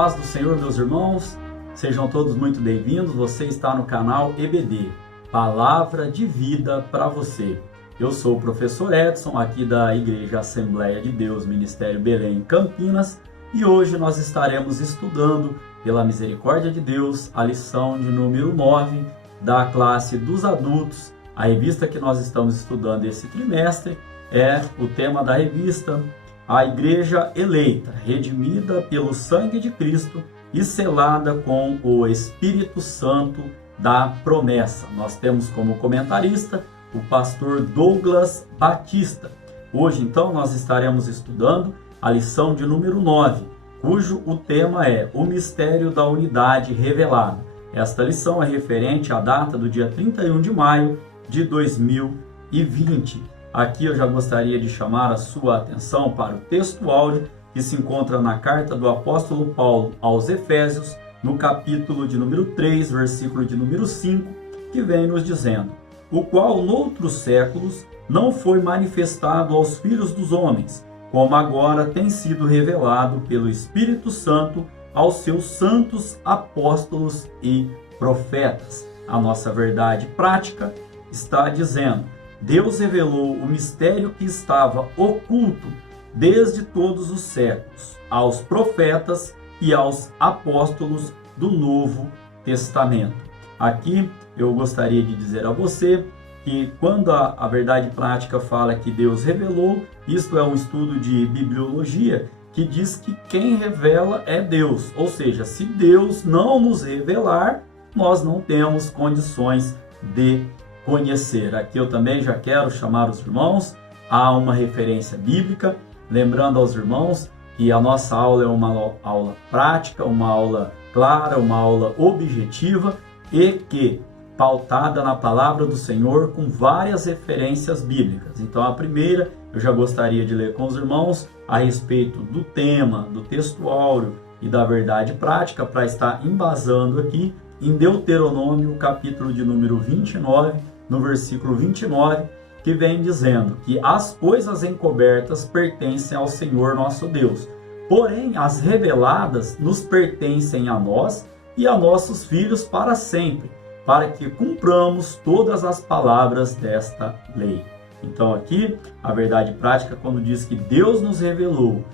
paz do Senhor, meus irmãos, sejam todos muito bem-vindos. Você está no canal EBD, Palavra de Vida para você. Eu sou o professor Edson, aqui da Igreja Assembleia de Deus, Ministério Belém, Campinas, e hoje nós estaremos estudando, pela misericórdia de Deus, a lição de número 9 da classe dos adultos. A revista que nós estamos estudando esse trimestre é o tema da revista A Igreja Eleita, redimida pelo sangue de Cristo e selada com o Espírito Santo da promessa. Nós temos como comentarista o pastor Douglas Batista. Hoje, então, nós estaremos estudando a lição de número 9, cujo o tema é o mistério da unidade revelada. Esta lição é referente à data do dia 31 de maio de 2020. Aqui eu já gostaria de chamar a sua atenção para o texto áudio que se encontra na carta do apóstolo Paulo aos Efésios, no capítulo de número 3, versículo de número 5, que vem nos dizendo: o qual noutros séculos não foi manifestado aos filhos dos homens, como agora tem sido revelado pelo Espírito Santo aos seus santos apóstolos e profetas. A nossa verdade prática está dizendo: Deus revelou o mistério que estava oculto desde todos os séculos aos profetas e aos apóstolos do Novo Testamento. Aqui eu gostaria de dizer a você que quando a verdade prática fala que Deus revelou, isto é um estudo de bibliologia que diz que quem revela é Deus. Ou seja, se Deus não nos revelar, nós não temos condições de conhecer. Aqui eu também já quero chamar os irmãos a uma referência bíblica, lembrando aos irmãos que a nossa aula é uma aula prática, uma aula clara, uma aula objetiva e que pautada na palavra do Senhor com várias referências bíblicas. Então a primeira eu já gostaria de ler com os irmãos a respeito do tema, do texto áureo e da verdade prática, para estar embasando aqui em Deuteronômio, capítulo de número 29, no versículo 29, que vem dizendo que as coisas encobertas pertencem ao Senhor nosso Deus, porém as reveladas nos pertencem a nós e a nossos filhos para sempre, para que cumpramos todas as palavras desta lei. Então aqui, a verdade prática, quando diz que Deus nos revelou,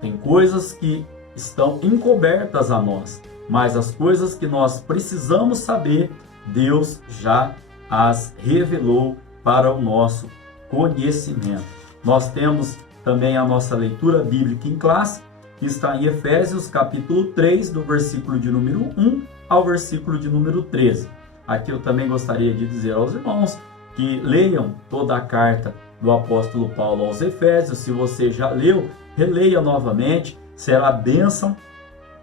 tem coisas que estão encobertas a nós, mas as coisas que nós precisamos saber, Deus já as revelou para o nosso conhecimento. Nós temos também a nossa leitura bíblica em classe, que está em Efésios capítulo 3, do versículo de número 1 ao versículo de número 13. Aqui eu também gostaria de dizer aos irmãos que leiam toda a carta do apóstolo Paulo aos Efésios. Se você já leu, releia novamente, será bênção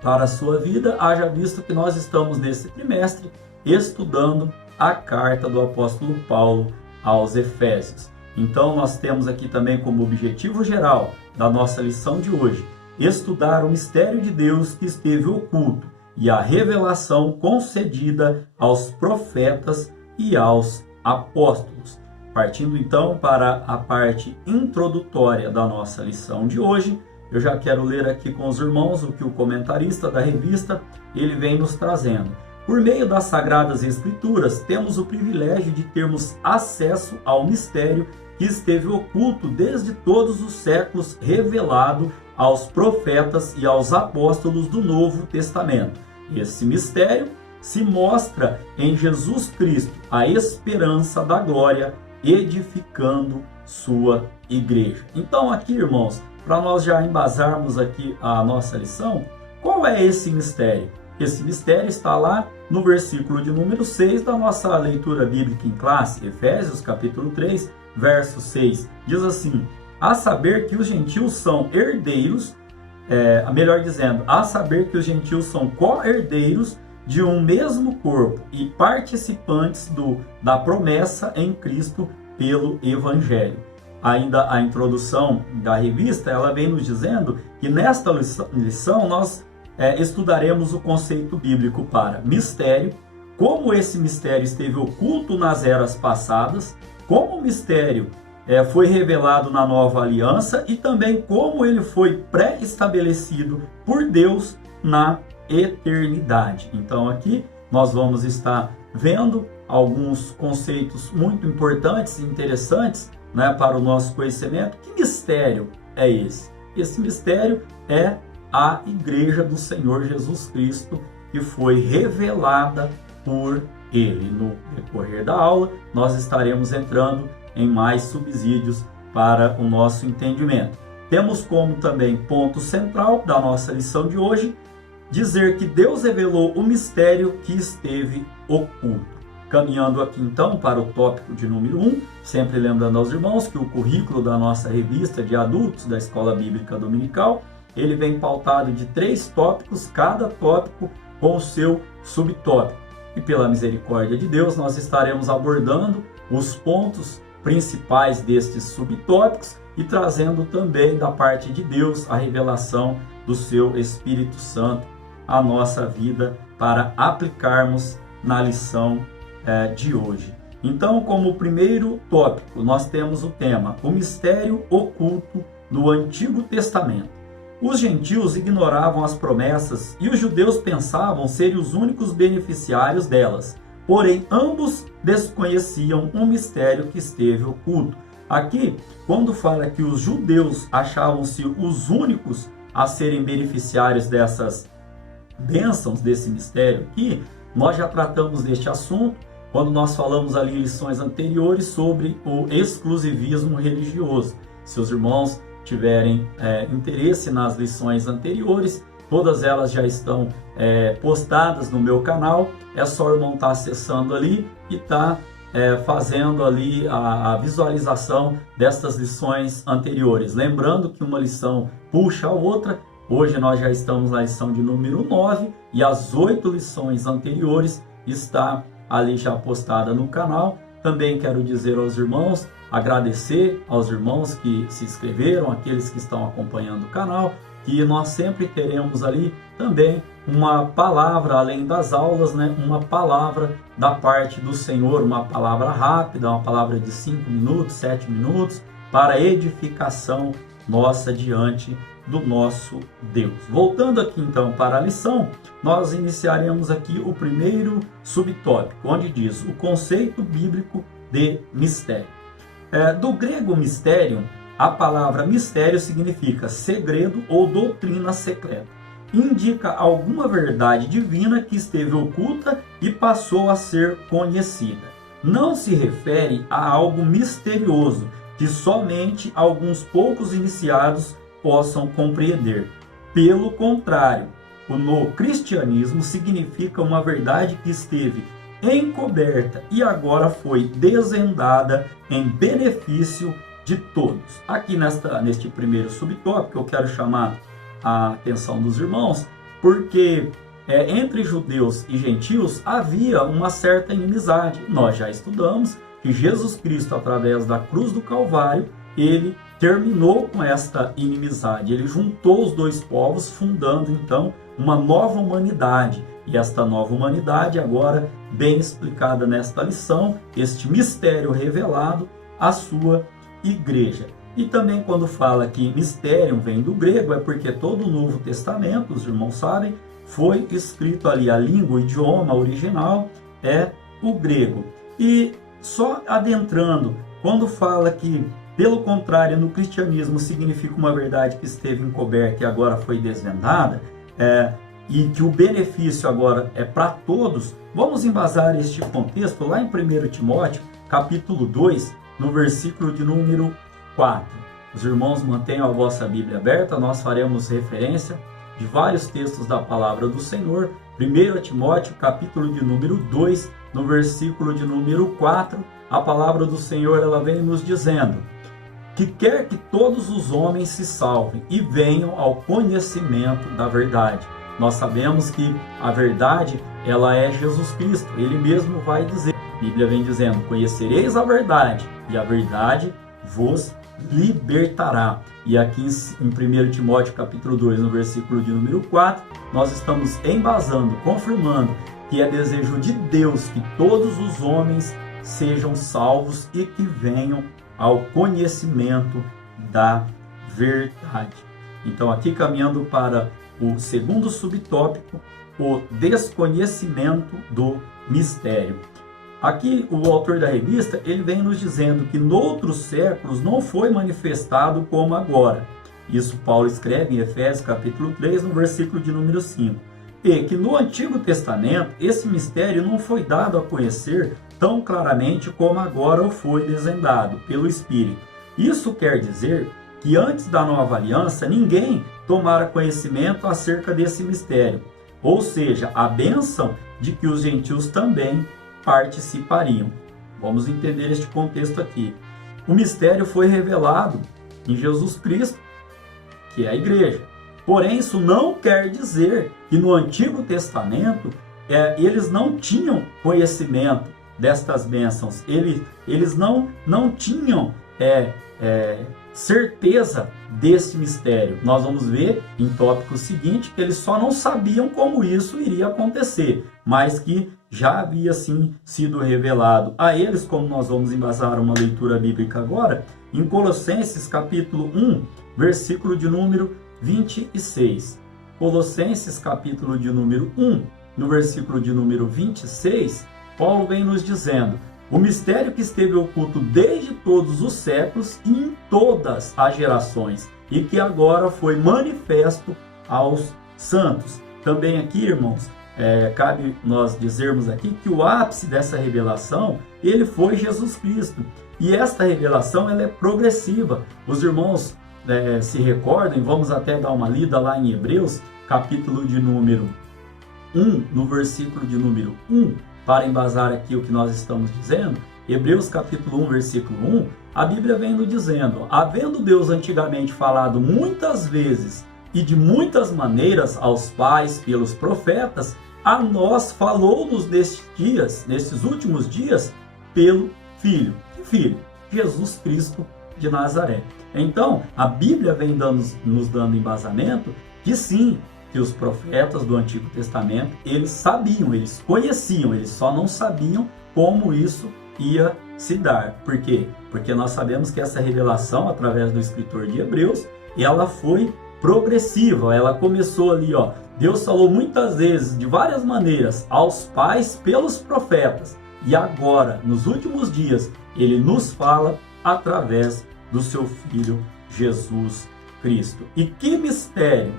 para a sua vida, haja visto que nós estamos nesse trimestre estudando a carta do apóstolo Paulo aos Efésios. Então nós temos aqui também como objetivo geral da nossa lição de hoje estudar o mistério de Deus que esteve oculto e a revelação concedida aos profetas e aos apóstolos. Partindo então para a parte introdutória da nossa lição de hoje, eu já quero ler aqui com os irmãos o que o comentarista da revista ele vem nos trazendo. Por meio das Sagradas Escrituras, temos o privilégio de termos acesso ao mistério que esteve oculto desde todos os séculos, revelado aos profetas e aos apóstolos do Novo Testamento. Esse mistério se mostra em Jesus Cristo, a esperança da glória, edificando sua igreja. Então aqui, irmãos, para nós já embasarmos aqui a nossa lição, qual é esse mistério? Esse mistério está lá no versículo de número 6 da nossa leitura bíblica em classe, Efésios capítulo 3, verso 6. Diz assim: a saber que os gentios são herdeiros, melhor dizendo, a saber que os gentios são co-herdeiros de um mesmo corpo e participantes da promessa em Cristo pelo Evangelho. Ainda a introdução da revista, ela vem nos dizendo que nesta lição nós estudaremos o conceito bíblico para mistério, como esse mistério esteve oculto nas eras passadas, como o mistério foi revelado na nova aliança e também como ele foi pré-estabelecido por Deus na eternidade. Então aqui nós vamos estar vendo alguns conceitos muito importantes e interessantes, né, para o nosso conhecimento. Que mistério é esse? Esse mistério é a Igreja do Senhor Jesus Cristo, que foi revelada por Ele. No decorrer da aula, nós estaremos entrando em mais subsídios para o nosso entendimento. Temos como também ponto central da nossa lição de hoje dizer que Deus revelou o mistério que esteve oculto. Caminhando aqui então para o tópico de número 1, sempre lembrando aos irmãos que o currículo da nossa revista de adultos da Escola Bíblica Dominical, ele vem pautado de 3 tópicos, cada tópico com o seu subtópico. E pela misericórdia de Deus, nós estaremos abordando os pontos principais destes subtópicos e trazendo também da parte de Deus a revelação do seu Espírito Santo à nossa vida para aplicarmos na lição de hoje. Então, como primeiro tópico, nós temos o tema: o mistério oculto no Antigo Testamento. Os gentios ignoravam as promessas e os judeus pensavam serem os únicos beneficiários delas. Porém, ambos desconheciam um mistério que esteve oculto. Aqui, quando fala que os judeus achavam-se os únicos a serem beneficiários dessas bênçãos, desse mistério aqui, nós já tratamos deste assunto quando nós falamos ali em lições anteriores sobre o exclusivismo religioso. Se os irmãos tiverem interesse nas lições anteriores, todas elas já estão postadas no meu canal. É só o irmão estar acessando ali e estar fazendo ali a visualização destas lições anteriores. Lembrando que uma lição puxa a outra. Hoje nós já estamos na lição de número 9 e as 8 lições anteriores está ali já postada no canal. Também quero dizer aos irmãos, agradecer aos irmãos que se inscreveram, aqueles que estão acompanhando o canal, que nós sempre teremos ali também uma palavra, além das aulas, né? Uma palavra da parte do Senhor, uma palavra rápida, uma palavra de 5 minutos, 7 minutos, para edificação nossa diante do nosso Deus. Voltando aqui então para a lição, nós iniciaremos aqui o primeiro subtópico, onde diz o conceito bíblico de mistério. Do grego mistério, a palavra mistério significa segredo ou doutrina secreta. Indica alguma verdade divina que esteve oculta e passou a ser conhecida. Não se refere a algo misterioso que somente alguns poucos iniciados possam compreender. Pelo contrário, no cristianismo significa uma verdade que esteve encoberta e agora foi desvendada em benefício de todos. Aqui neste primeiro subtópico eu quero chamar a atenção dos irmãos, porque entre judeus e gentios havia uma certa inimizade. Nós já estudamos que Jesus Cristo, através da cruz do Calvário, ele terminou com esta inimizade. Ele juntou os dois povos, fundando então uma nova humanidade. E esta nova humanidade, agora bem explicada nesta lição, este mistério revelado, a sua igreja. E também quando fala que mistério vem do grego, é porque todo o Novo Testamento, os irmãos sabem, foi escrito ali, a língua, o idioma original é o grego. E só adentrando, quando fala que, pelo contrário, no cristianismo significa uma verdade que esteve encoberta e agora foi desvendada, e que o benefício agora é para todos, vamos embasar este contexto lá em 1 Timóteo, capítulo 2, no versículo de número 4. Os irmãos mantenham a vossa Bíblia aberta, nós faremos referência de vários textos da palavra do Senhor. 1 Timóteo, capítulo de número 2, no versículo de número 4, a palavra do Senhor ela vem nos dizendo que quer que todos os homens se salvem e venham ao conhecimento da verdade. Nós sabemos que a verdade, ela é Jesus Cristo. Ele mesmo vai dizer, a Bíblia vem dizendo, conhecereis a verdade e a verdade vos libertará. E aqui em 1 Timóteo capítulo 2, no versículo de número 4, nós estamos embasando, confirmando que é desejo de Deus que todos os homens sejam salvos e que venham ao conhecimento da verdade. Então aqui caminhando para o segundo subtópico, o desconhecimento do mistério. Aqui o autor da revista, ele vem nos dizendo que noutros séculos não foi manifestado como agora. Isso Paulo escreve em Efésios capítulo 3, no versículo de número 5. E que no Antigo Testamento esse mistério não foi dado a conhecer tão claramente como agora o foi desvendado pelo Espírito. Isso quer dizer que antes da nova aliança ninguém tomara conhecimento acerca desse mistério, ou seja, a bênção de que os gentios também participariam. Vamos entender este contexto aqui. O mistério foi revelado em Jesus Cristo, que é a igreja. Porém, isso não quer dizer que no Antigo Testamento eles não tinham conhecimento destas bênçãos. Eles não tinham certeza desse mistério. Nós vamos ver em tópico seguinte que eles só não sabiam como isso iria acontecer, mas que já havia sim sido revelado a eles, como nós vamos embasar uma leitura bíblica agora, em Colossenses capítulo 1, versículo de número 26. Colossenses capítulo de número 1, no versículo de número 26, Paulo vem nos dizendo: o mistério que esteve oculto desde todos os séculos e em todas as gerações, e que agora foi manifesto aos santos. Também aqui, irmãos, cabe nós dizermos aqui que o ápice dessa revelação, ele foi Jesus Cristo. E esta revelação, ela é progressiva. Os irmãos se recordem, vamos até dar uma lida lá em Hebreus, capítulo de número 1, no versículo de número 1, para embasar aqui o que nós estamos dizendo. Hebreus capítulo 1, versículo 1, a Bíblia vem nos dizendo: havendo Deus antigamente falado muitas vezes e de muitas maneiras aos pais pelos profetas, a nós falou-nos nesses últimos dias, pelo Filho. Que Filho? Jesus Cristo de Nazaré. Então, a Bíblia vem nos dando embasamento que sim, que os profetas do Antigo Testamento, eles sabiam, eles conheciam, eles só não sabiam como isso ia se dar. Por quê? Porque nós sabemos que essa revelação, através do escritor de Hebreus, ela foi progressiva, ela começou ali, Deus falou muitas vezes, de várias maneiras, aos pais pelos profetas, e agora, nos últimos dias, ele nos fala através do seu Filho Jesus Cristo. E que mistério,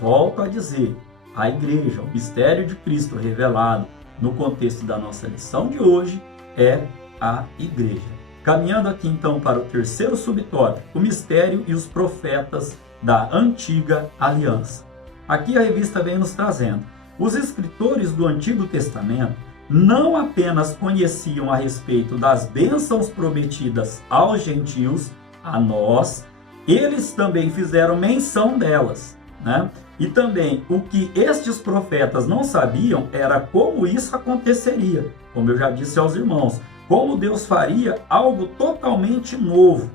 volto a dizer, a igreja, o mistério de Cristo revelado no contexto da nossa lição de hoje é a igreja. Caminhando aqui então para o terceiro subtópico, o mistério e os profetas da antiga aliança. Aqui a revista vem nos trazendo: os escritores do Antigo Testamento não apenas conheciam a respeito das bênçãos prometidas aos gentios, a nós, eles também fizeram menção delas, né? E também o que estes profetas não sabiam era como isso aconteceria, como eu já disse aos irmãos, como Deus faria algo totalmente novo,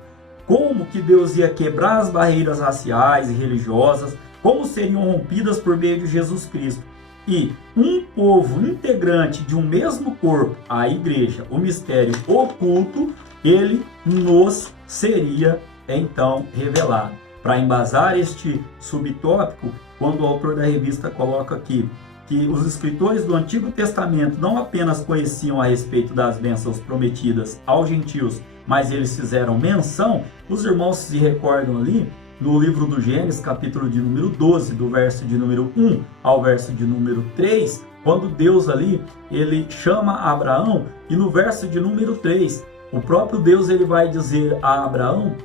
como que Deus ia quebrar as barreiras raciais e religiosas, como seriam rompidas por meio de Jesus Cristo. E um povo integrante de um mesmo corpo, a igreja, o mistério oculto, ele nos seria então revelado. Para embasar este subtópico, quando o autor da revista coloca aqui que os escritores do Antigo Testamento não apenas conheciam a respeito das bênçãos prometidas aos gentios, mas eles fizeram menção, os irmãos se recordam ali no livro do Gênesis, capítulo de número 12, do verso de número 1 ao verso de número 3, quando Deus ali, ele chama Abraão, e no verso de número 3, o próprio Deus ele vai dizer a Abraão,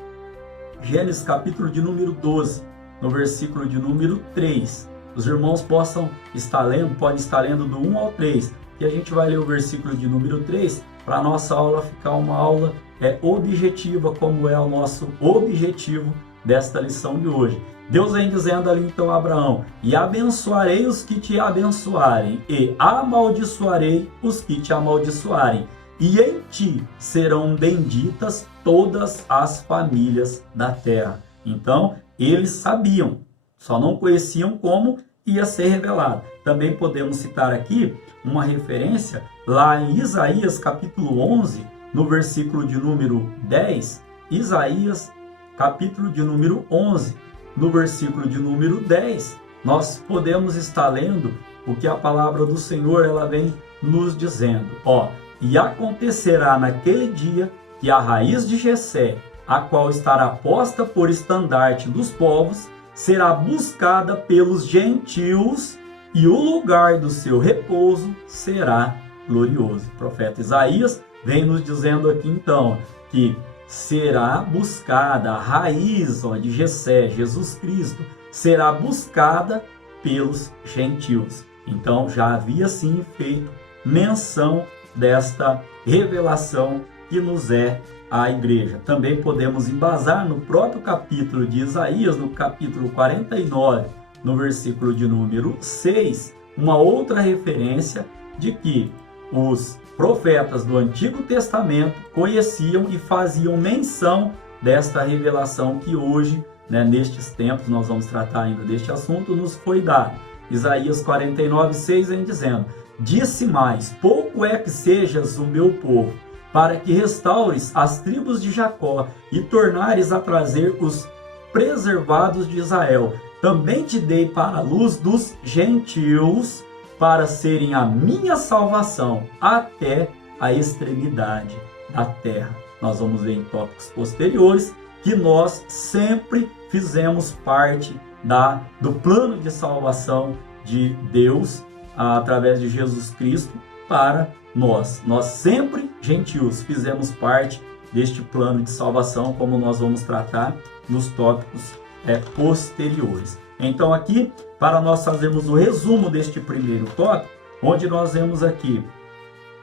Gênesis capítulo de número 12, no versículo de número 3. Os irmãos podem estar lendo do 1 ao 3, e a gente vai ler o versículo de número 3, para a nossa aula ficar uma aula objetiva, como é o nosso objetivo desta lição de hoje. Deus vem dizendo ali então a Abraão: e abençoarei os que te abençoarem, e amaldiçoarei os que te amaldiçoarem, e em ti serão benditas todas as famílias da terra. Então, eles sabiam, só não conheciam como ia ser revelado. Também podemos citar aqui uma referência lá em Isaías capítulo 11, no versículo de número 10, Isaías capítulo de número 11, no versículo de número 10, nós podemos estar lendo o que a palavra do Senhor ela vem nos dizendo. E acontecerá naquele dia que a raiz de Jessé, a qual estará posta por estandarte dos povos, será buscada pelos gentios e o lugar do seu repouso será glorioso. O profeta Isaías vem nos dizendo aqui então que será buscada a raiz de Jessé, Jesus Cristo, será buscada pelos gentios. Então já havia sim feito menção desta revelação que nos é a igreja. Também podemos embasar no próprio capítulo de Isaías, no capítulo 49, no versículo de número 6, uma outra referência de que os profetas do Antigo Testamento conheciam e faziam menção desta revelação que hoje, nestes tempos, nós vamos tratar ainda deste assunto, nos foi dado. Isaías 49, 6 vem dizendo: disse mais, pouco é que sejas o meu povo, para que restaures as tribos de Jacó e tornares a trazer os preservados de Israel. Também te dei para a luz dos gentios, para serem a minha salvação até a extremidade da terra. Nós vamos ver em tópicos posteriores que nós sempre fizemos parte do plano de salvação de Deus através de Jesus Cristo para nós. Nós sempre, gentios, fizemos parte deste plano de salvação, como nós vamos tratar nos tópicos posteriores. Então aqui, para nós fazermos o resumo deste primeiro tópico, onde nós vemos aqui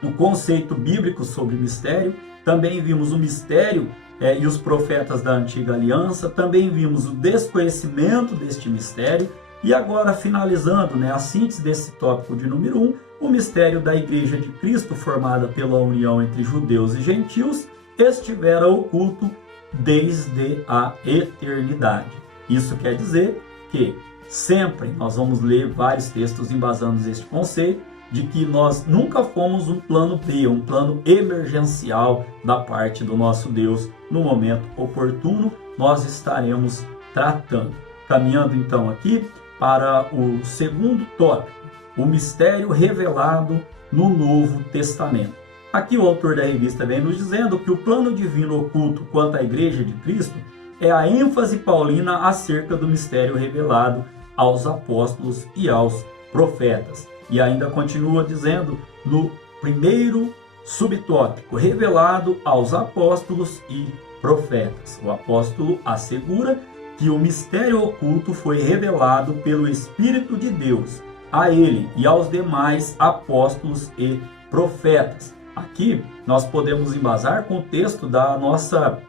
o conceito bíblico sobre mistério, também vimos o mistério e os profetas da antiga aliança, também vimos o desconhecimento deste mistério, e agora finalizando a síntese desse tópico de número 1, o mistério da Igreja de Cristo, formada pela união entre judeus e gentios, estivera oculto desde a eternidade. Isso quer dizer que sempre nós vamos ler vários textos embasando este conceito, de que nós nunca fomos um plano B, um plano emergencial da parte do nosso Deus. No momento oportuno, nós estaremos tratando. Caminhando então aqui para o segundo tópico, o mistério revelado no Novo Testamento. Aqui o autor da revista vem nos dizendo que o plano divino oculto quanto à Igreja de Cristo é a ênfase paulina acerca do mistério revelado aos apóstolos e aos profetas. E ainda continua dizendo no primeiro subtópico, revelado aos apóstolos e profetas. O apóstolo assegura que o mistério oculto foi revelado pelo Espírito de Deus a ele e aos demais apóstolos e profetas. Aqui nós podemos embasar com o texto da nossa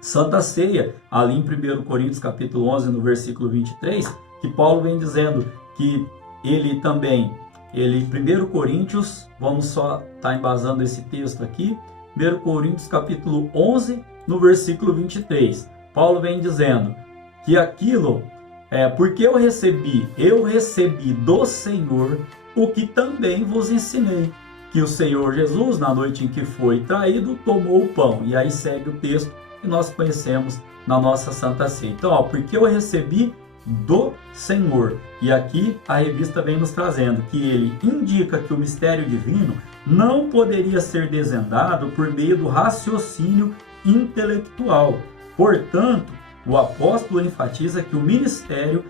Santa Ceia, ali em 1 Coríntios capítulo 11, no versículo 23, que Paulo vem dizendo que ele também, 1 Coríntios, vamos só estar embasando esse texto aqui, 1 Coríntios capítulo 11, no versículo 23, Paulo vem dizendo que aquilo, porque eu recebi do Senhor o que também vos ensinei, que o Senhor Jesus, na noite em que foi traído, tomou o pão. E aí segue o texto que nós conhecemos na nossa Santa Ceia. Então, porque eu recebi do Senhor. E aqui a revista vem nos trazendo que ele indica que o mistério divino não poderia ser desvendado por meio do raciocínio intelectual. Portanto, o apóstolo enfatiza que o mistério,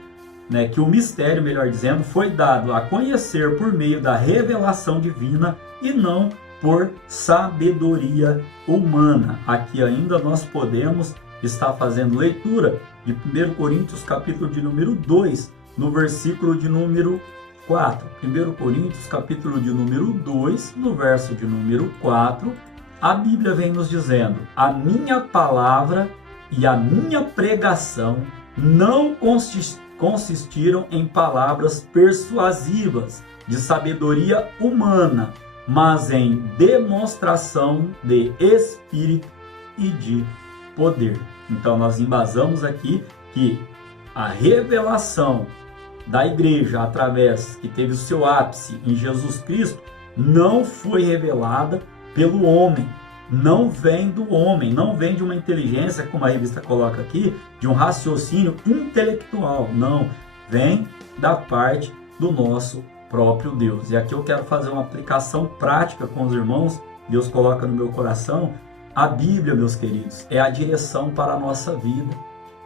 melhor dizendo, foi dado a conhecer por meio da revelação divina e não por sabedoria humana. Aqui ainda nós podemos estar fazendo leitura de 1 Coríntios capítulo de número 2, no versículo de número 4. 1 Coríntios capítulo de número 2, no verso de número 4, a Bíblia vem nos dizendo: a minha palavra e a minha pregação não consistiram em palavras persuasivas de sabedoria humana, mas em demonstração de espírito e de poder. Então nós embasamos aqui que a revelação da igreja, através que teve o seu ápice em Jesus Cristo, não foi revelada pelo homem, não vem do homem, não vem de uma inteligência, como a revista coloca aqui, de um raciocínio intelectual. Não, vem da parte do nosso próprio Deus. E aqui eu quero fazer uma aplicação prática com os irmãos. Deus coloca no meu coração. A Bíblia, meus queridos, é a direção para a nossa vida.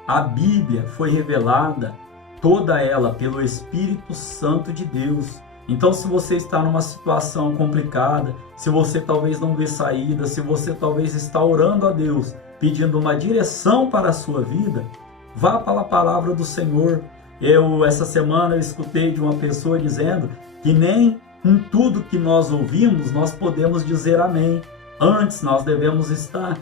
A Bíblia foi revelada, toda ela, pelo Espírito Santo de Deus. Então, se você está numa situação complicada, se você talvez não vê saída, se você talvez está orando a Deus, pedindo uma direção para a sua vida, vá para a palavra do Senhor. Essa semana, eu escutei de uma pessoa dizendo que nem em tudo que nós ouvimos, nós podemos dizer amém. Antes, nós devemos estar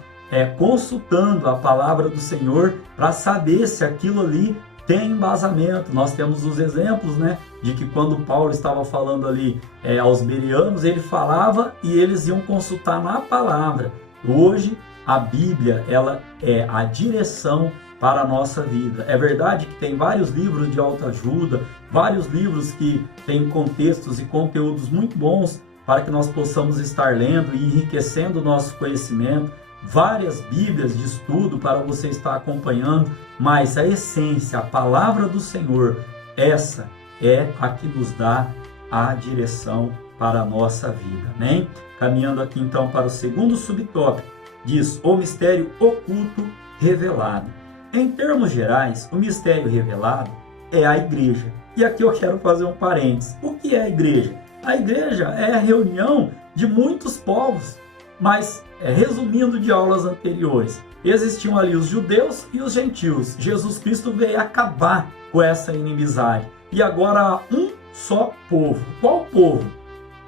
consultando a palavra do Senhor para saber se aquilo ali tem embasamento. Nós temos os exemplos, de que quando Paulo estava falando ali aos bereanos, ele falava e eles iam consultar na palavra. Hoje, a Bíblia, ela é a direção para a nossa vida. É verdade que tem vários livros de autoajuda, vários livros que têm contextos e conteúdos muito bons para que nós possamos estar lendo e enriquecendo o nosso conhecimento, várias Bíblias de estudo para você estar acompanhando, mas a essência, a palavra do Senhor, essa é a que nos dá a direção para a nossa vida, amém? Caminhando aqui então para o segundo subtópico, diz o mistério oculto revelado. Em termos gerais, o mistério revelado é a igreja. E aqui eu quero fazer um parênteses. O que é a igreja? A igreja é a reunião de muitos povos, mas resumindo de aulas anteriores, existiam ali os judeus e os gentios. Jesus Cristo veio acabar com essa inimizade. E agora há um só povo. Qual povo?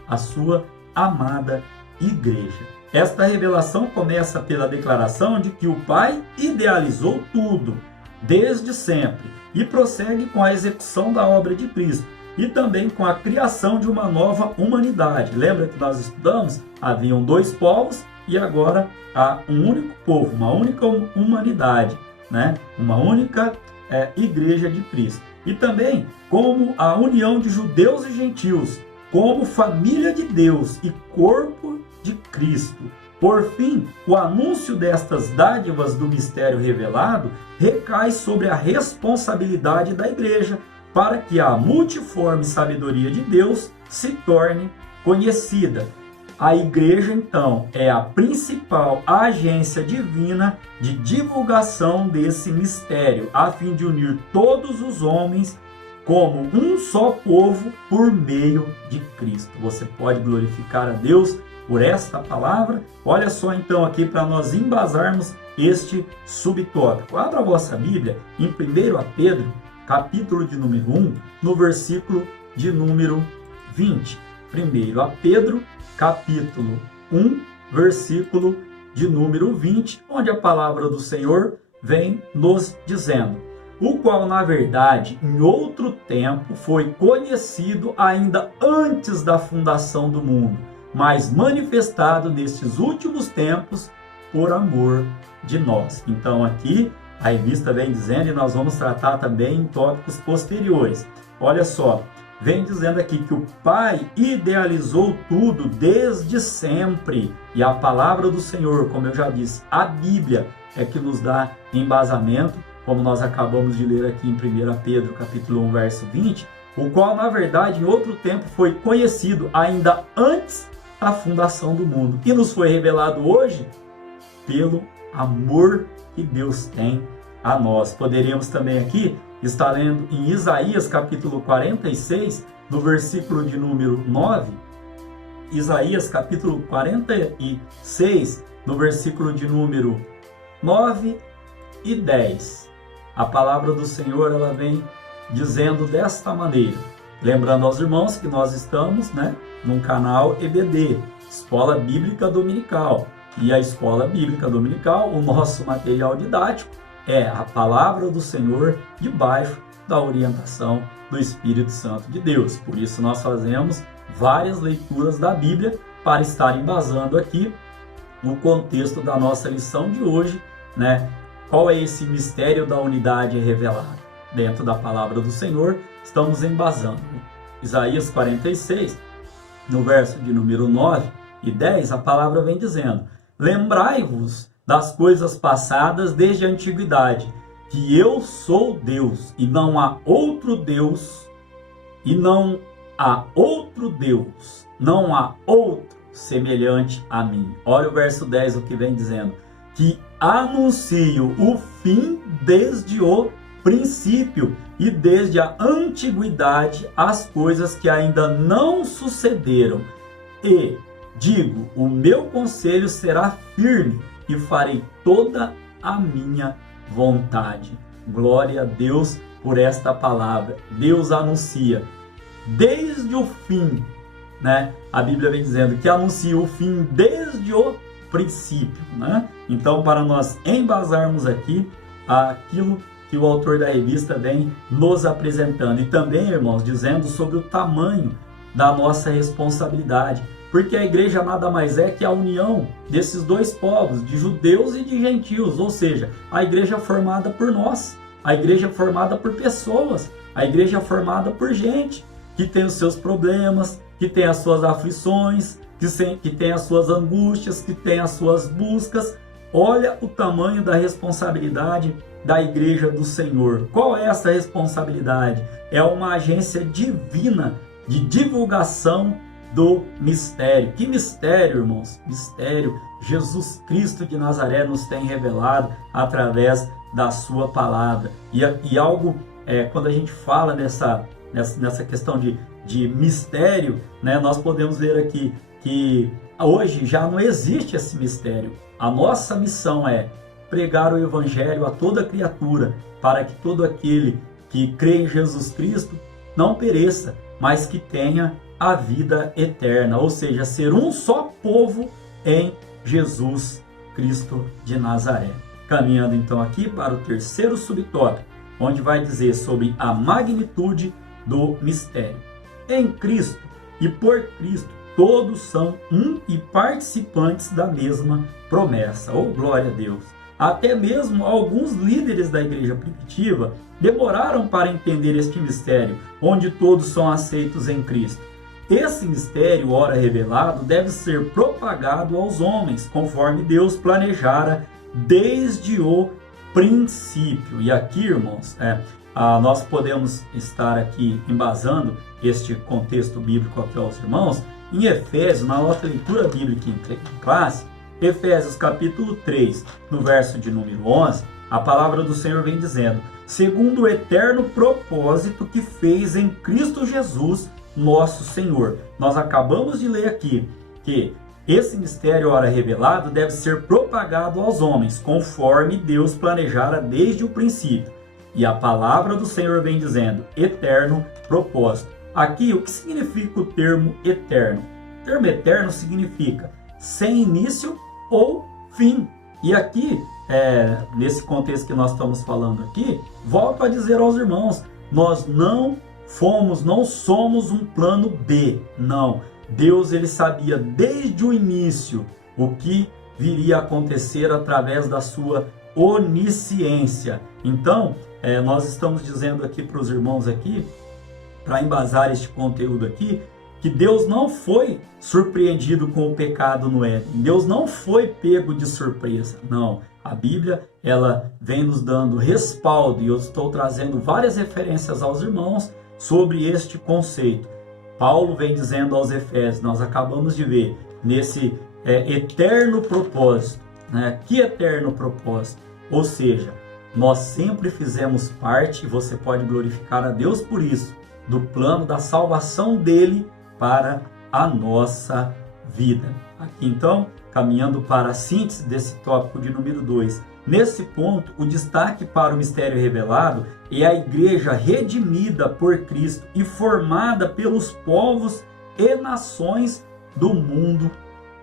A sua amada igreja. Esta revelação começa pela declaração de que o Pai idealizou tudo, desde sempre, e prossegue com a execução da obra de Cristo, e também com a criação de uma nova humanidade. Lembra que nós estudamos? Haviam dois povos e agora há um único povo, uma única humanidade, uma única igreja de Cristo. E também como a união de judeus e gentios, como família de Deus e corpo de Cristo. Por fim, o anúncio destas dádivas do mistério revelado recai sobre a responsabilidade da igreja para que a multiforme sabedoria de Deus se torne conhecida. A igreja, então, é a principal agência divina de divulgação desse mistério, a fim de unir todos os homens como um só povo por meio de Cristo. Você pode glorificar a Deus por esta palavra? Olha só então aqui para nós embasarmos este subtópico. Abra a vossa Bíblia em 1 Pedro, capítulo de número 1, no versículo de número 20. 1 Pedro, capítulo 1, versículo de número 20, onde a palavra do Senhor vem nos dizendo: o qual, na verdade, em outro tempo foi conhecido ainda antes da fundação do mundo, mas manifestado nestes últimos tempos por amor de nós. Então aqui a revista vem dizendo, e nós vamos tratar também em tópicos posteriores. Olha só, vem dizendo aqui que o Pai idealizou tudo desde sempre. E a palavra do Senhor, como eu já disse, a Bíblia é que nos dá embasamento, como nós acabamos de ler aqui em 1 Pedro, capítulo 1, verso 20, o qual, na verdade, em outro tempo foi conhecido ainda antes da fundação do mundo. E nos foi revelado hoje pelo amor que Deus tem a nós. Poderíamos também aqui estar lendo em Isaías capítulo 46, no versículo de número 9. Isaías capítulo 46, no versículo de número 9 e 10. A palavra do Senhor, ela vem dizendo desta maneira. Lembrando aos irmãos que nós estamos, num canal EBD, Escola Bíblica Dominical. E a Escola Bíblica Dominical, o nosso material didático é a palavra do Senhor debaixo da orientação do Espírito Santo de Deus. Por isso nós fazemos várias leituras da Bíblia para estar embasando aqui o contexto da nossa lição de hoje, Qual é esse mistério da unidade revelada? Dentro da palavra do Senhor, estamos embasando. Isaías 46, no verso de número 9 e 10, a palavra vem dizendo: Lembrai-vos das coisas passadas desde a antiguidade, que eu sou Deus, e não há outro Deus, não há outro semelhante a mim. Olha o verso 10, o que vem dizendo: que anuncio o fim desde o princípio e desde a antiguidade as coisas que ainda não sucederam. E digo, o meu conselho será firme e farei toda a minha vontade. Glória a Deus por esta palavra. Deus anuncia desde o fim, né? A Bíblia vem dizendo que anuncia o fim desde o princípio, né? Então, para nós embasarmos aqui aquilo que o autor da revista vem nos apresentando, e também, irmãos, dizendo sobre o tamanho da nossa responsabilidade, porque a igreja nada mais é que a união desses dois povos, de judeus e de gentios, ou seja, a igreja formada por nós, a igreja formada por pessoas, a igreja formada por gente que tem os seus problemas, que tem as suas aflições, que tem as suas angústias, que tem as suas buscas. Olha o tamanho da responsabilidade da igreja do Senhor. Qual é essa responsabilidade? É uma agência divina de divulgação do mistério. Que mistério, irmãos? Mistério. Jesus Cristo de Nazaré nos tem revelado através da sua palavra. E algo, quando a gente fala nessa questão de mistério, né, nós podemos ver aqui que hoje já não existe esse mistério. A nossa missão é pregar o evangelho a toda criatura, para que todo aquele que crê em Jesus Cristo não pereça, mas que tenha a vida eterna, ou seja, ser um só povo em Jesus Cristo de Nazaré. Caminhando então aqui para o terceiro subtópico, onde vai dizer sobre a magnitude do mistério. Em Cristo e por Cristo, todos são um e participantes da mesma promessa. Oh, glória a Deus! Até mesmo alguns líderes da igreja primitiva demoraram para entender este mistério, onde todos são aceitos em Cristo. Esse mistério, ora revelado, deve ser propagado aos homens, conforme Deus planejara desde o princípio. E aqui, irmãos, nós podemos estar aqui embasando este contexto bíblico aqui aos irmãos, em Efésios, na nossa leitura bíblica em classe, Efésios capítulo 3, no verso de número 11, a palavra do Senhor vem dizendo: segundo o eterno propósito que fez em Cristo Jesus, nosso Senhor. Nós acabamos de ler aqui que esse mistério, ora revelado, deve ser propagado aos homens, conforme Deus planejara desde o princípio. E a palavra do Senhor vem dizendo: eterno propósito. Aqui, o que significa o termo eterno? O termo eterno significa sem início ou fim. E aqui, nesse contexto que nós estamos falando aqui, volto a dizer aos irmãos, nós não somos um plano B, não. Deus, ele sabia desde o início o que viria a acontecer através da sua onisciência. Então, nós estamos dizendo aqui para os irmãos aqui, para embasar este conteúdo aqui, que Deus não foi surpreendido com o pecado no Éden. Deus não foi pego de surpresa. Não. A Bíblia, ela vem nos dando respaldo, e eu estou trazendo várias referências aos irmãos sobre este conceito. Paulo vem dizendo aos Efésios, nós acabamos de ver, nesse eterno propósito, né? Que eterno propósito? Ou seja, nós sempre fizemos parte, e você pode glorificar a Deus por isso, do plano da salvação dele para a nossa vida. Aqui então, caminhando para a síntese desse tópico de número 2. Nesse ponto, o destaque para o mistério revelado é a igreja redimida por Cristo e formada pelos povos e nações do mundo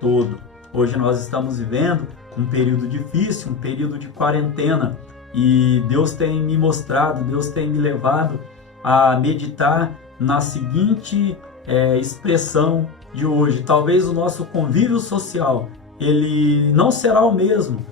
todo. Hoje nós estamos vivendo um período difícil, um período de quarentena, e Deus tem me mostrado, Deus tem me levado a meditar na seguinte expressão de hoje. Talvez o nosso convívio social, ele não será o mesmo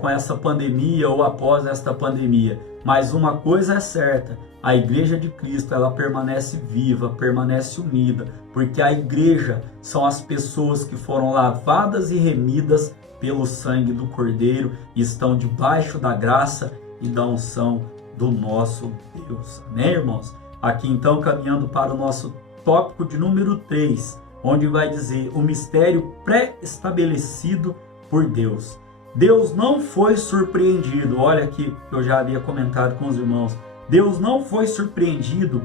com essa pandemia ou após esta pandemia, mas uma coisa é certa: a igreja de Cristo, ela permanece viva, permanece unida, porque a igreja são as pessoas que foram lavadas e remidas pelo sangue do Cordeiro e estão debaixo da graça e da unção do nosso Deus. Amém, irmãos? Aqui então, caminhando para o nosso tópico de número 3, onde vai dizer o mistério pré-estabelecido por Deus. Deus não foi surpreendido, olha aqui, eu já havia comentado com os irmãos, Deus não foi surpreendido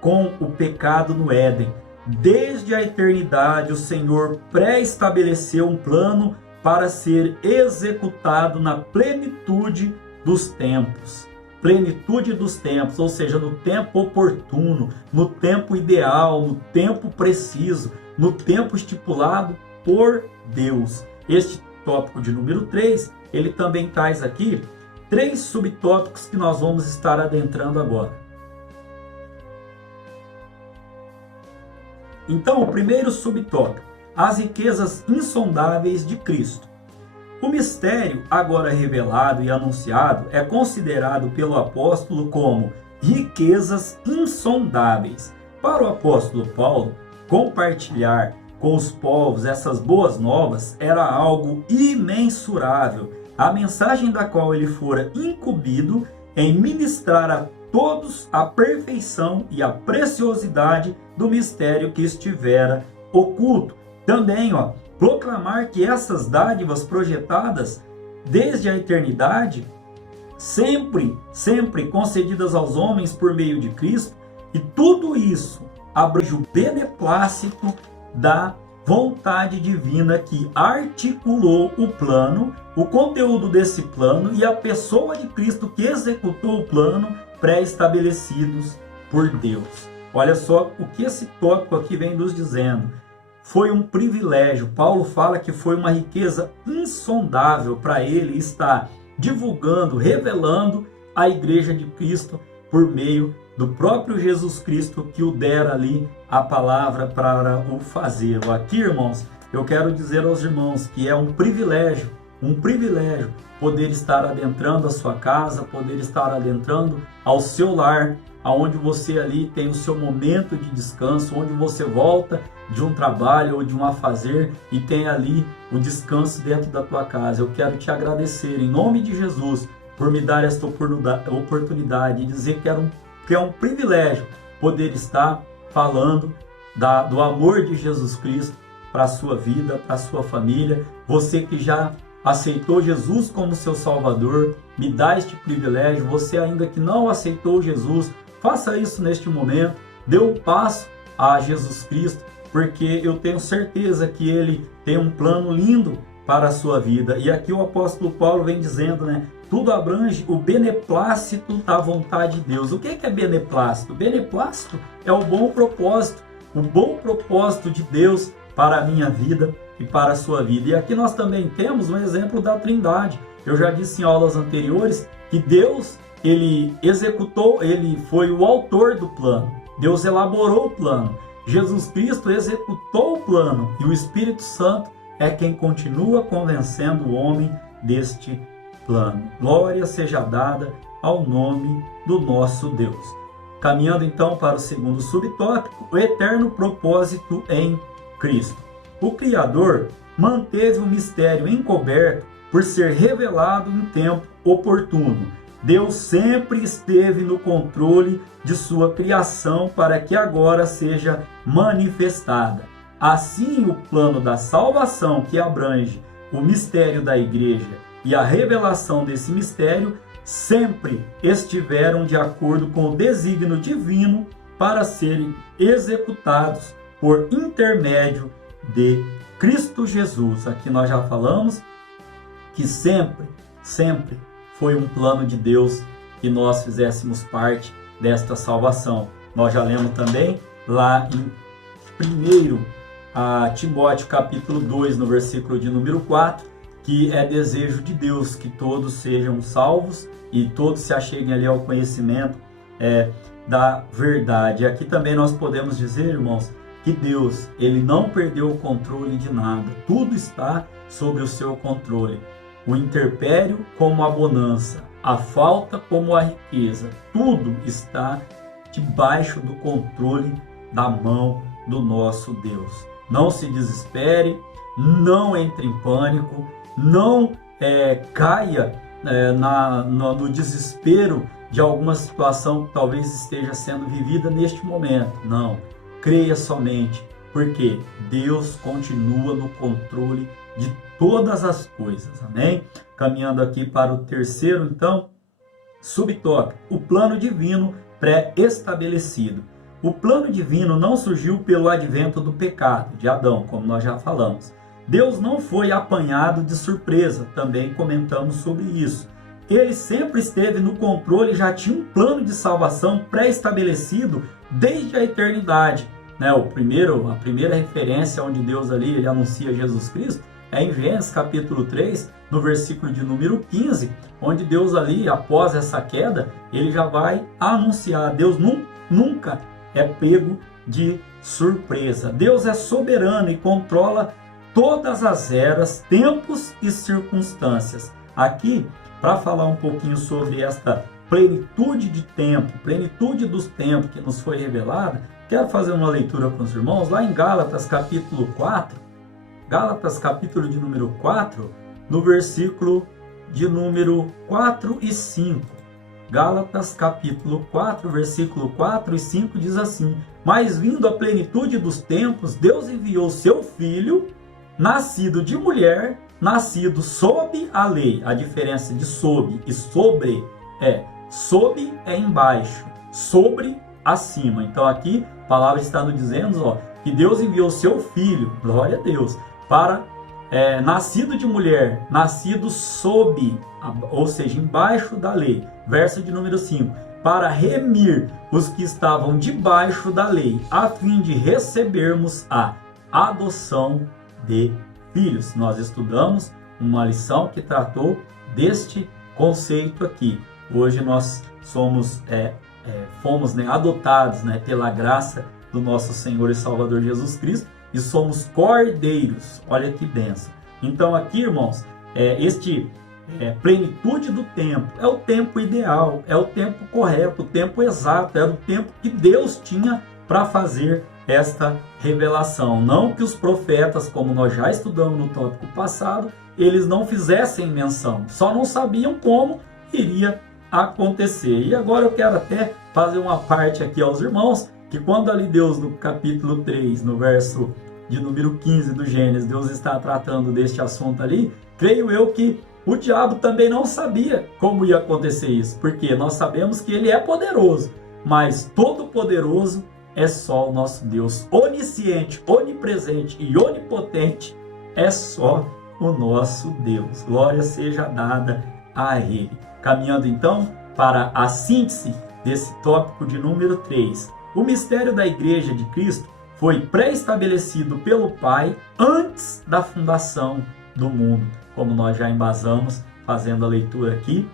com o pecado no Éden. Desde a eternidade, o Senhor pré-estabeleceu um plano para ser executado na plenitude dos tempos. Plenitude dos tempos, ou seja, no tempo oportuno, no tempo ideal, no tempo preciso, no tempo estipulado por Deus. Este tópico de número 3, ele também traz aqui 3 subtópicos que nós vamos estar adentrando agora. Então, o primeiro subtópico, as riquezas insondáveis de Cristo. O mistério agora revelado e anunciado é considerado pelo apóstolo como riquezas insondáveis. Para o apóstolo Paulo, compartilhar com os povos essas boas novas era algo imensurável. A mensagem da qual ele fora incumbido em ministrar a todos a perfeição e a preciosidade do mistério que estivera oculto. Também, proclamar que essas dádivas projetadas desde a eternidade, sempre concedidas aos homens por meio de Cristo, e tudo isso abrange o beneplácito da vontade divina que articulou o plano, o conteúdo desse plano e a pessoa de Cristo que executou o plano pré-estabelecidos por Deus. Olha só o que esse tópico aqui vem nos dizendo. Foi um privilégio. Paulo fala que foi uma riqueza insondável para ele estar divulgando, revelando a igreja de Cristo por meio do próprio Jesus Cristo que o dera ali a palavra para o fazer. Aqui, irmãos, eu quero dizer aos irmãos que é um privilégio poder estar adentrando a sua casa, poder estar adentrando ao seu lar, aonde você ali tem o seu momento de descanso, onde você volta de um trabalho ou de um afazer e tem ali o descanso dentro da tua casa. Eu quero te agradecer em nome de Jesus por me dar esta oportunidade e dizer que é um privilégio poder estar falando do amor de Jesus Cristo para a sua vida, para a sua família. Você que já aceitou Jesus como seu Salvador, me dá este privilégio. Você ainda que não aceitou Jesus, faça isso neste momento, dê um passo a Jesus Cristo, porque eu tenho certeza que Ele tem um plano lindo para a sua vida. E aqui o apóstolo Paulo vem dizendo, tudo abrange o beneplácito da vontade de Deus. O que é beneplácito? Beneplácito é o bom propósito de Deus para a minha vida e para a sua vida. E aqui nós também temos um exemplo da Trindade. Eu já disse em aulas anteriores que Deus, Ele executou, Ele foi o autor do plano. Deus elaborou o plano. Jesus Cristo executou o plano e o Espírito Santo é quem continua convencendo o homem deste plano. Glória seja dada ao nome do nosso Deus. Caminhando então para o segundo subtópico, o eterno propósito em Cristo. O Criador manteve o mistério encoberto por ser revelado em tempo oportuno. Deus sempre esteve no controle de sua criação para que agora seja manifestada. Assim, o plano da salvação que abrange o mistério da igreja e a revelação desse mistério sempre estiveram de acordo com o desígnio divino para serem executados por intermédio de Cristo Jesus. Aqui nós já falamos que sempre foi um plano de Deus que nós fizéssemos parte desta salvação. Nós já lemos também lá em 1 Timóteo capítulo 2, no versículo de número 4, que é desejo de Deus que todos sejam salvos e todos se acheguem ali ao conhecimento da verdade. Aqui também nós podemos dizer, irmãos, que Deus, Ele não perdeu o controle de nada. Tudo está sob o seu controle. O interpério como a bonança, a falta como a riqueza, tudo está debaixo do controle da mão do nosso Deus. Não se desespere, não entre em pânico, não caia no desespero de alguma situação que talvez esteja sendo vivida neste momento. Não, creia somente, porque Deus continua no controle de todas as coisas, amém? Caminhando aqui para o terceiro, então, subtópico, o plano divino pré-estabelecido. O plano divino não surgiu pelo advento do pecado de Adão, como nós já falamos. Deus não foi apanhado de surpresa, também comentamos sobre isso. Ele sempre esteve no controle e já tinha um plano de salvação pré-estabelecido desde a eternidade. A primeira referência onde Deus ali ele anuncia Jesus Cristo é em Gênesis capítulo 3, no versículo de número 15, onde Deus ali, após essa queda, ele já vai anunciar. Deus nunca é pego de surpresa. Deus é soberano e controla todas as eras, tempos e circunstâncias. Aqui, para falar um pouquinho sobre esta plenitude de tempo, plenitude dos tempos que nos foi revelada, quero fazer uma leitura com os irmãos, lá em Gálatas capítulo 4, Gálatas capítulo de número 4, no versículo de número 4 e 5. Gálatas capítulo 4, versículo 4 e 5 diz assim: mas vindo a plenitude dos tempos, Deus enviou seu Filho, nascido de mulher, nascido sob a lei. A diferença de sob e sobre sob é embaixo, sobre acima. Então aqui a palavra está nos dizendo que Deus enviou seu Filho, glória a Deus, para nascido de mulher, nascido sob, ou seja, embaixo da lei. Verso de número 5. Para remir os que estavam debaixo da lei, a fim de recebermos a adoção de filhos. Nós estudamos uma lição que tratou deste conceito aqui. Hoje nós fomos adotados pela graça do nosso Senhor e Salvador Jesus Cristo e somos cordeiros. Olha que bênção. Então aqui, irmãos, plenitude do tempo é o tempo ideal, é o tempo correto, o tempo exato, é o tempo que Deus tinha para fazer esta revelação. Não que os profetas, como nós já estudamos no tópico passado, eles não fizessem menção, só não sabiam como iria acontecer. E agora eu quero até fazer uma parte aqui aos irmãos, que quando ali Deus, no capítulo 3, no verso de número 15 do Gênesis, Deus está tratando deste assunto ali, creio eu que o diabo também não sabia como ia acontecer isso, porque nós sabemos que ele é poderoso, mas todo poderoso é só o nosso Deus. Onisciente, onipresente e onipotente é só o nosso Deus. Glória seja dada a Ele. Caminhando então para a síntese desse tópico de número 3. O mistério da Igreja de Cristo foi pré-estabelecido pelo Pai antes da fundação do mundo, como nós já embasamos fazendo a leitura aqui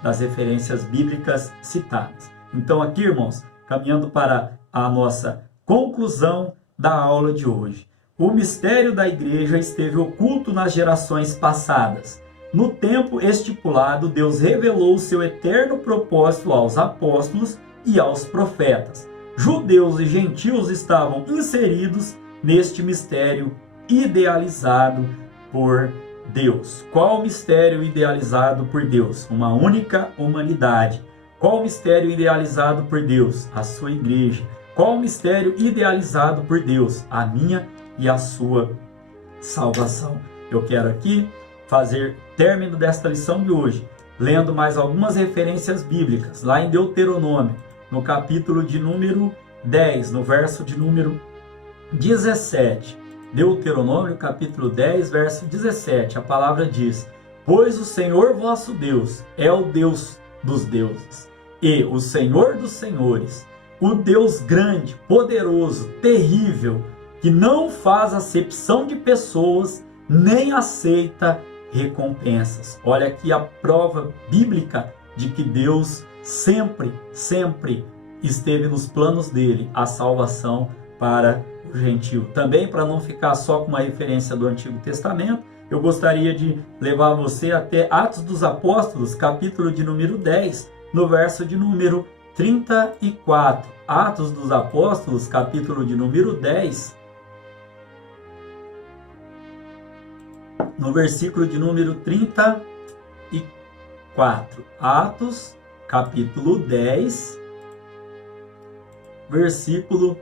das referências bíblicas citadas. Então aqui, irmãos, caminhando para a nossa conclusão da aula de hoje. O mistério da igreja esteve oculto nas gerações passadas. No tempo estipulado, Deus revelou o seu eterno propósito aos apóstolos e aos profetas. Judeus e gentios estavam inseridos neste mistério idealizado por Deus. Qual o mistério idealizado por Deus? Uma única humanidade. Qual o mistério idealizado por Deus? A sua igreja. Qual o mistério idealizado por Deus? A minha e a sua salvação. Eu quero aqui fazer término desta lição de hoje, lendo mais algumas referências bíblicas, lá em Deuteronômio, no capítulo de número 10, no verso de número 17. Deuteronômio, capítulo 10, verso 17, a palavra diz: pois o Senhor vosso Deus é o Deus dos deuses e o Senhor dos senhores, o Deus grande, poderoso, terrível, que não faz acepção de pessoas, nem aceita recompensas. Olha aqui a prova bíblica de que Deus sempre esteve nos planos dele a salvação para o gentio. Também, para não ficar só com uma referência do Antigo Testamento, eu gostaria de levar você até Atos dos Apóstolos, capítulo de número 10, no verso de número 34. Atos dos Apóstolos, capítulo de número 10, no versículo de número 34. Atos, capítulo 10, versículo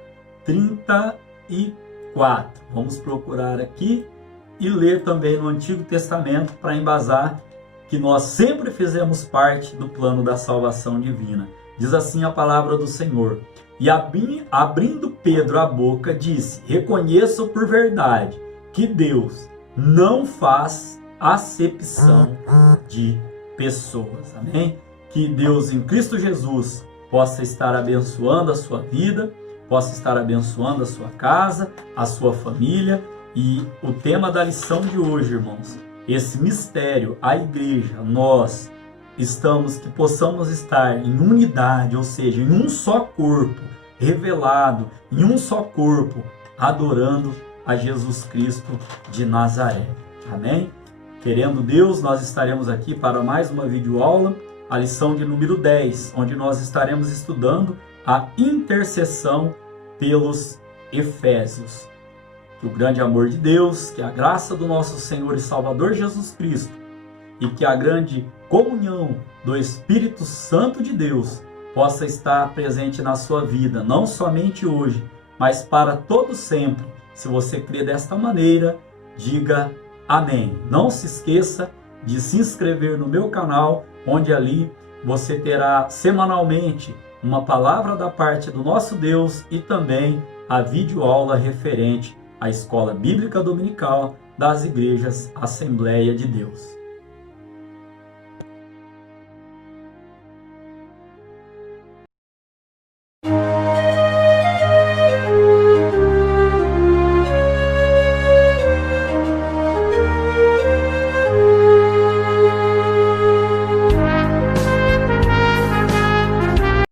34. Vamos procurar aqui e ler também no Antigo Testamento para embasar que nós sempre fizemos parte do plano da salvação divina. Diz assim a palavra do Senhor: e abrindo Pedro a boca, disse: reconheço por verdade que Deus não faz acepção de pessoas. Amém? Que Deus em Cristo Jesus possa estar abençoando a sua vida, possa estar abençoando a sua casa, a sua família. E o tema da lição de hoje, irmãos, esse mistério, a igreja, nós que possamos estar em unidade, ou seja, em um só corpo, revelado, em um só corpo, adorando a Jesus Cristo de Nazaré. Amém? Querendo Deus, nós estaremos aqui para mais uma videoaula, a lição de número 10, onde nós estaremos estudando a intercessão pelos Efésios. Que o grande amor de Deus, que a graça do nosso Senhor e Salvador Jesus Cristo e que a grande comunhão do Espírito Santo de Deus possa estar presente na sua vida, não somente hoje, mas para todo sempre. Se você crê desta maneira, diga amém. Não se esqueça de se inscrever no meu canal, onde ali você terá semanalmente uma palavra da parte do nosso Deus e também a videoaula referente à Escola Bíblica Dominical das Igrejas Assembleia de Deus.